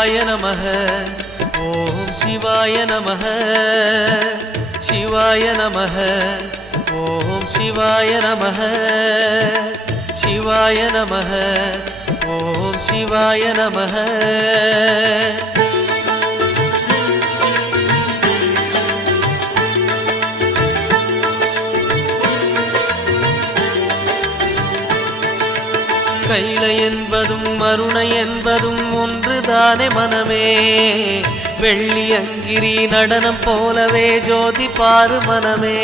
சிவாய நமः ஓம் சிவாய நமः சிவாய நமः ஓம் சிவாய நமः சிவாய நமः ஓம் சிவாய நமः கைலை என்பதும் அருணை என்பதும் ஒன்றுதானே மனமே வெள்ளி அங்கிரி நடனம் போலவே ஜோதி பாரு மனமே